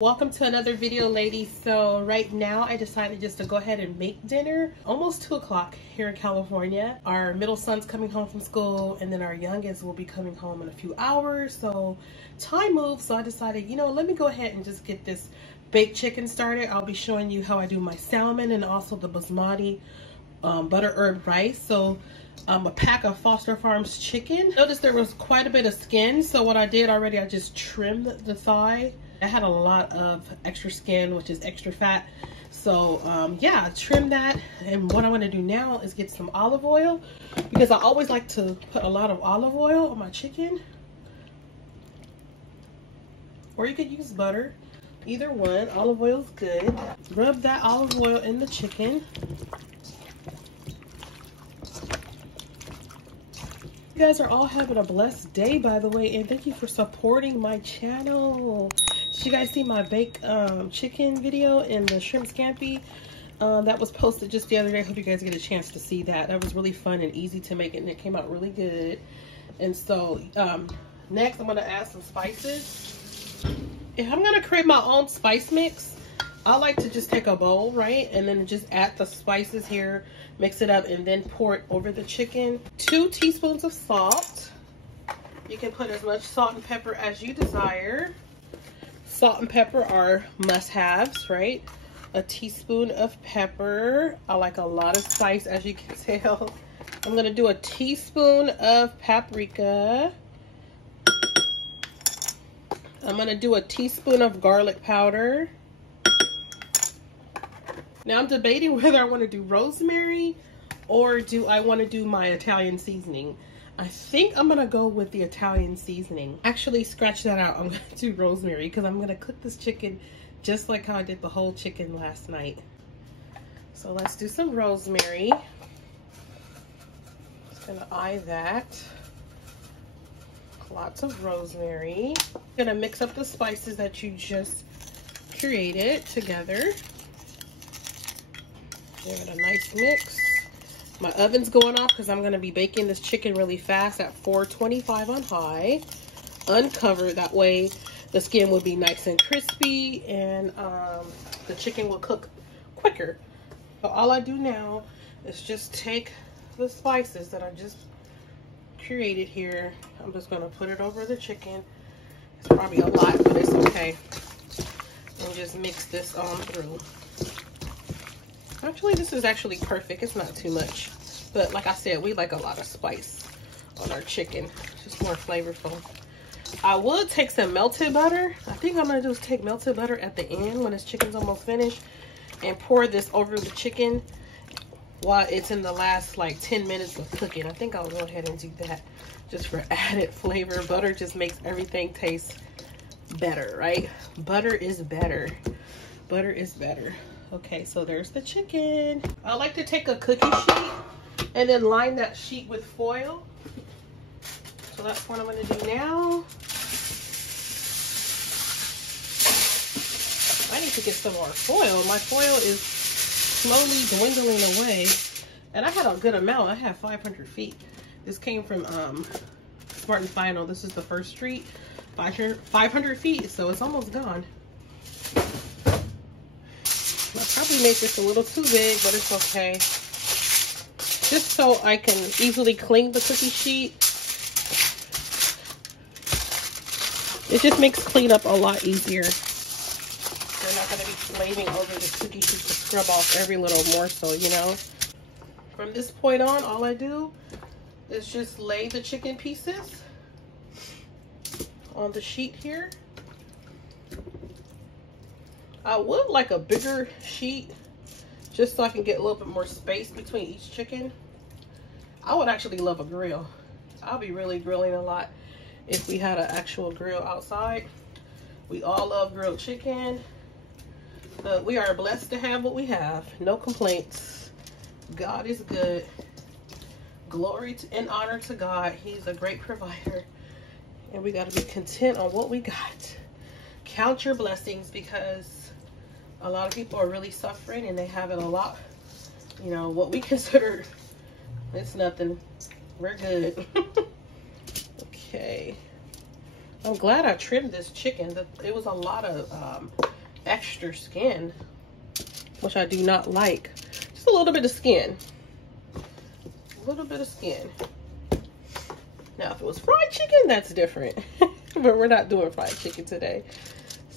Welcome to another video, ladies. So right now I decided just to go ahead and make dinner. Almost 2 o'clock here in California. Our middle son's coming home from school, and then our youngest will be coming home in a few hours. So time moves, so I decided, let me go ahead and just get this baked chicken started. I'll be showing you how I do my salmon and also the basmati butter herb rice. So a pack of Foster Farms chicken. Notice there was quite a bit of skin, so what I did already, I just trimmed the thigh. I had a lot of extra skin, which is extra fat. So yeah, trim that. And what I'm going to do now is get some olive oil, because I always like to put a lot of olive oil on my chicken. Or you could use butter. Either one. Olive oil is good. Rub that olive oil in the chicken. You guys are all having a blessed day, by the way, and thank you for supporting my channel. Did you guys see my baked chicken video and the shrimp scampi that was posted just the other day? I hope you guys get a chance to see that. That was really fun and easy to make, and it came out really good. And so next I'm going to add some spices. If I'm going to create my own spice mix, I like to just take a bowl, right, and then just add the spices here, mix it up, and then pour it over the chicken. 2 teaspoons of salt. You can put as much salt and pepper as you desire. Salt and pepper are must-haves, right? A teaspoon of pepper. I like a lot of spice, as you can tell. I'm going to do a teaspoon of paprika. I'm going to do a teaspoon of garlic powder. Now I'm debating whether I want to do rosemary or do I want to do my Italian seasoning. I think I'm going to go with the Italian seasoning. Actually, scratch that out. I'm going to do rosemary because I'm going to cook this chicken just like how I did the whole chicken last night. So let's do some rosemary. Just going to eye that. Lots of rosemary. I'm going to mix up the spices that you just created together. Give it a nice mix. My oven's going off because I'm going to be baking this chicken really fast at 425 on high. Uncovered, that way the skin will be nice and crispy and the chicken will cook quicker. So all I do now is just take the spices that I just created here. I'm just going to put it over the chicken. It's probably a lot, but it's okay. And just mix this on through. Actually, this is actually perfect. It's not too much. But like I said, we like a lot of spice on our chicken. Just more flavorful. I would take some melted butter. I think I'm going to just take melted butter at the end when this chicken's almost finished. And pour this over the chicken while it's in the last like 10 minutes of cooking. I think I'll go ahead and do that just for added flavor. Butter just makes everything taste better, right? Butter is better. Butter is better. Okay, so there's the chicken. I like to take a cookie sheet and then line that sheet with foil. So that's what I'm going to do now. I need to get some more foil. My foil is slowly dwindling away. And I had a good amount. I had 500 feet. This came from Smart and Final. This is the first street. 500 feet, so it's almost gone. I probably made this a little too big, but it's okay. Just so I can easily clean the cookie sheet. It just makes cleanup a lot easier. You're not going to be slaving over the cookie sheet to scrub off every little morsel, From this point on, all I do is just lay the chicken pieces on the sheet here. I would like a bigger sheet just so I can get a little bit more space between each chicken. I would actually love a grill. I'll be really grilling a lot if we had an actual grill outside. We all love grilled chicken, but we are blessed to have what we have. No complaints. God is good. Glory and honor to God. He's a great provider, and we got to be content on what we got. Count your blessings, because a lot of people are really suffering and they have it a lot. What we consider, it's nothing. We're good. Okay. I'm glad I trimmed this chicken. It was a lot of extra skin, which I do not like. Just a little bit of skin. A little bit of skin. Now, if it was fried chicken, that's different. But we're not doing fried chicken today.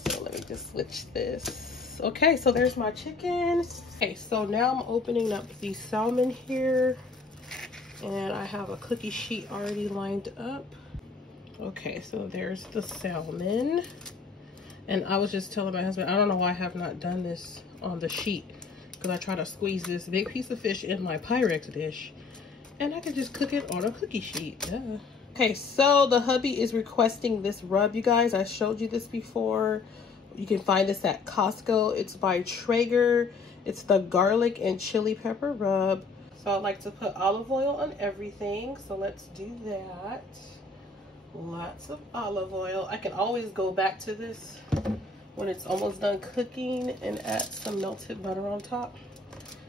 So let me just switch this. Okay, so there's my chicken. Okay, so now I'm opening up the salmon here. And I have a cookie sheet already lined up. Okay, so there's the salmon. And I was just telling my husband, I don't know why I have not done this on the sheet. Because I try to squeeze this big piece of fish in my Pyrex dish. And I can just cook it on a cookie sheet. Duh. Okay, so the hubby is requesting this rub, you guys. I showed you this before. You can find this at Costco. It's by Traeger. It's the garlic and chili pepper rub. So I like to put olive oil on everything. So let's do that. Lots of olive oil. I can always go back to this when it's almost done cooking and add some melted butter on top,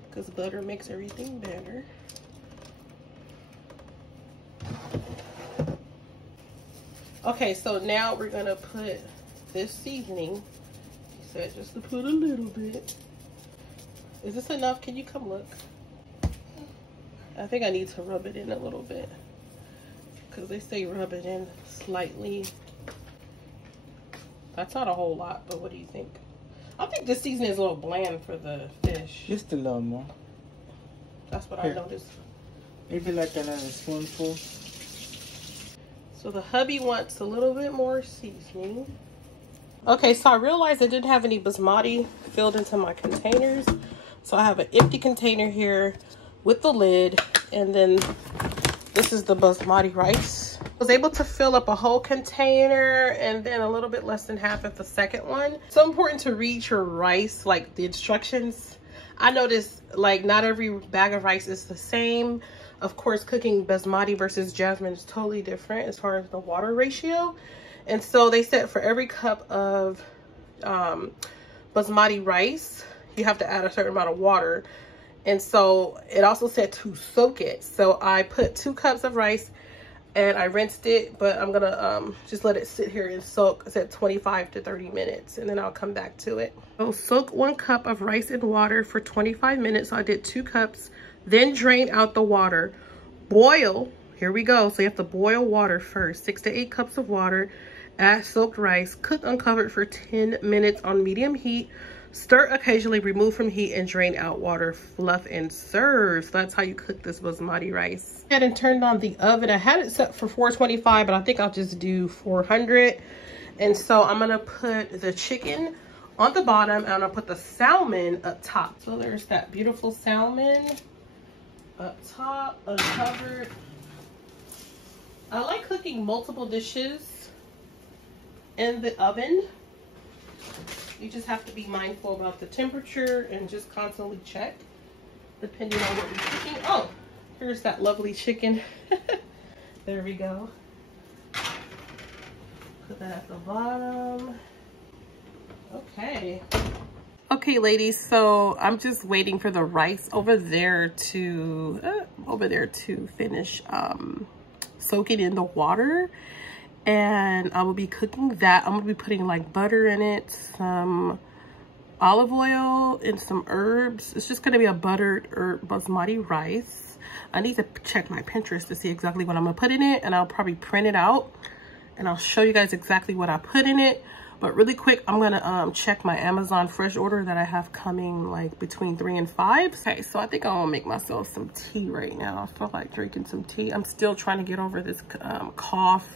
because butter makes everything better. Okay, so now we're gonna put this seasoning. He said just to put a little bit. Is this enough? Can you come look? I think I need to rub it in a little bit, because they say rub it in slightly. That's not a whole lot, but what do you think? I think this seasoning is a little bland for the fish. Just a little more. That's what I noticed. Maybe like another spoonful. So the hubby wants a little bit more seasoning. Okay, so I realized I didn't have any basmati filled into my containers. So I have an empty container here with the lid, and then this is the basmati rice. I was able to fill up a whole container and then a little bit less than half of the second one. It's so important to read your rice, like the instructions. I noticed like not every bag of rice is the same. Of course, cooking basmati versus jasmine is totally different as far as the water ratio. And so they said for every cup of basmati rice, you have to add a certain amount of water. And so it also said to soak it. So I put 2 cups of rice and I rinsed it, but I'm gonna just let it sit here and soak. It said 25 to 30 minutes, and then I'll come back to it. So soak 1 cup of rice in water for 25 minutes. So I did 2 cups, then drain out the water. Boil, here we go. So you have to boil water first, 6 to 8 cups of water. Add soaked rice, cook uncovered for 10 minutes on medium heat. Stir occasionally, remove from heat, and drain out water. Fluff and serve. So that's how you cook this basmati rice. I hadn't turned on the oven. I had it set for 425, but I think I'll just do 400. And so I'm gonna put the chicken on the bottom, and I'm gonna put the salmon up top. So there's that beautiful salmon up top, uncovered. I like cooking multiple dishes in the oven. You just have to be mindful about the temperature and just constantly check depending on what you're cooking. Oh, here's that lovely chicken. There we go. Put that at the bottom. Okay. Okay, ladies, so I'm just waiting for the rice over there to finish soaking in the water. And I will be cooking that. I'm gonna be putting like butter in it, some olive oil, and some herbs. It's just gonna be a buttered herb basmati rice. I need to check my Pinterest to see exactly what I'm gonna put in it, and I'll probably print it out and I'll show you guys exactly what I put in it. But really quick, I'm gonna check my Amazon fresh order that I have coming like between 3 and 5. Okay, so I think I'm gonna make myself some tea right now. I feel like drinking some tea. I'm still trying to get over this cough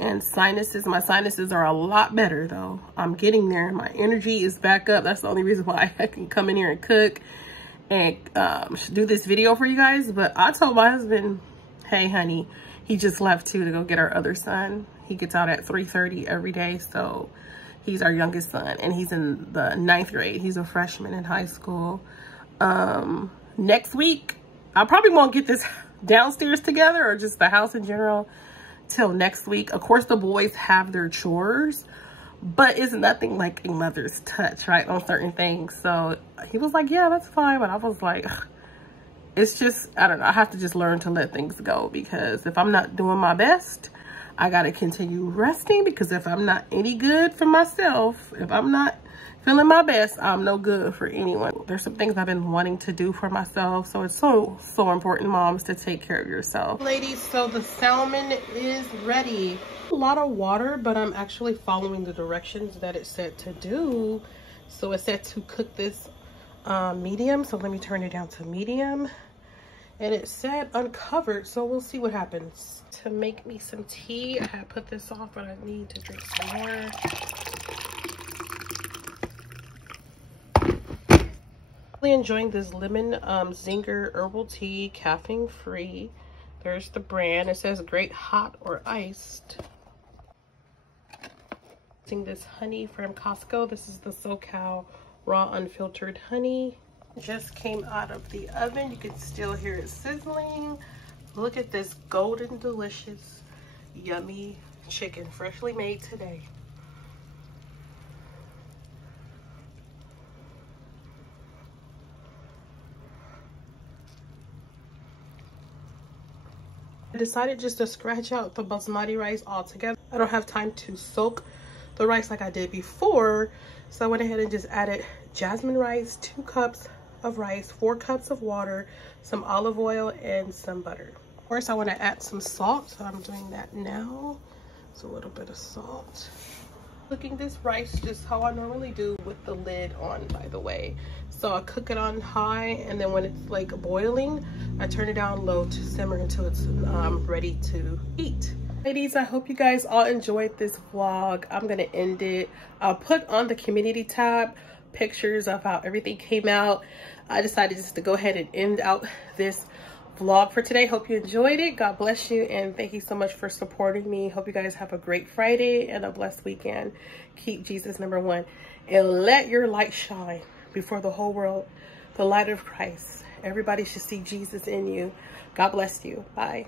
and sinuses. My sinuses are a lot better though. I'm getting there. My energy is back up. That's the only reason why I can come in here and cook and do this video for you guys. But I told my husband, hey honey, he just left too to go get our other son. He gets out at 3:30 every day. So he's our youngest son and he's in the 9th grade. He's a freshman in high school. Next week, I probably won't get this downstairs together or just the house in general till next week. Of course, the boys have their chores, but it's nothing like a mother's touch, right, on certain things. So he was like, yeah, that's fine. But I was like, it's just, I don't know. I have to just learn to let things go, because if I'm not doing my best, I gotta continue resting, because if I'm not any good for myself, if I'm not feeling my best, I'm no good for anyone. There's some things I've been wanting to do for myself, so it's so important, moms, to take care of yourself. Ladies, so the salmon is ready. A lot of water, but I'm actually following the directions that it said to do. So it said to cook this medium, so let me turn it down to medium. And it said uncovered, so we'll see what happens. To make me some tea, I had put this off, but I need to drink some more. Really enjoying this lemon zinger herbal tea, caffeine free. There's the brand. It says great hot or iced. Using this honey from Costco. This is the SoCal raw unfiltered honey. Just came out of the oven. You can still hear it sizzling. Look at this golden delicious yummy chicken, freshly made today. I decided just to scratch out the basmati rice altogether. I don't have time to soak the rice like I did before, so I went ahead and just added jasmine rice, 2 cups of rice, 4 cups of water, some olive oil, and some butter. Of course, I want to add some salt, so I'm doing that now. It's a little bit of salt. Cooking this rice just how I normally do, with the lid on, by the way. So I cook it on high, and then when it's like boiling, I turn it down low to simmer until it's ready to eat. Ladies, I hope you guys all enjoyed this vlog. I'm gonna end it. I'll put on the community tab pictures of how everything came out. I decided just to go ahead and end out this vlog for today. Hope you enjoyed it. God bless you, and thank you so much for supporting me. Hope you guys have a great Friday and a blessed weekend. Keep Jesus #1, and let your light shine before the whole world, the light of Christ. Everybody should see Jesus in you. God bless you. Bye.